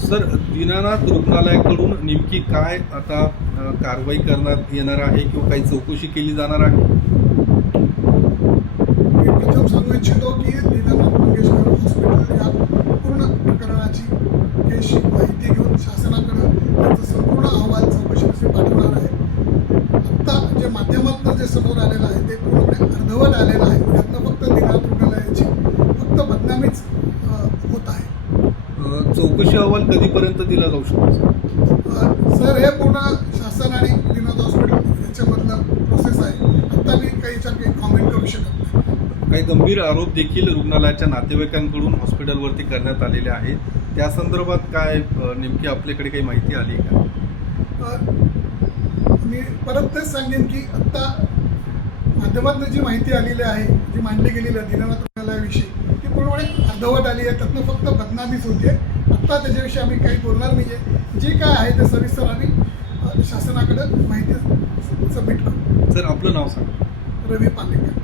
Sir Dinanath रुग्णालयाकडून नेमकी काय आता कारवाई करण्यात येणार आहे किंवा काही चौकशी केली जाणार आहे? मी प्रथम सांगू इच्छितो की दीनानाथ मंगेशकर हॉस्पिटल या पूर्ण प्रकरणाची केशी माहिती घेऊन शासनाकडं त्याचा संपूर्ण अहवाल चौकशीसाठी पाठवणार आहे. आत्ता जे माध्यमातून जे समोर आलेलं आहे ते पूर्णपणे अर्धवट आलेलं आहे. यातनं फक्त दीनानाथ रुग्णालय फक्त बदनामीच अ, होत आहे अ, चौकशी अहवाल कधीपर्यंत दिला जाऊ शकतो? सर? हे पूर्ण शासन आणि दीनानाथ हॉस्पिटल याच्यामधलं प्रोसेस आहे. आत्ता मी काही काही कॉमेंट करू शकत नाही. काही गंभीर आरोप देखील रुग्णालयाच्या नातेवाईकांकडून हॉस्पिटलवरती करण्यात आलेले आहेत. त्या संदर्भात काय नेमकी आपल्याकडे काही माहिती आली का? मी परत तेच सांगेन की आत्ता माध्यमातून जी माहिती आलेली आहे जी मांडली गेलेली आहे दीनानाथ रुग्णालयाविषयी ती पूर्णपणे अर्धवट आली आहे. त्यातनं फक्त बदनामीच होती आत्ता त्याच्याविषयी आम्ही काही बोलणार नाही आहे जे काय आहे ते सविस्तर आम्ही शासनाकडे माहिती सबमिट करू. सर आपलं नाव सांगा. रवी पालेकर.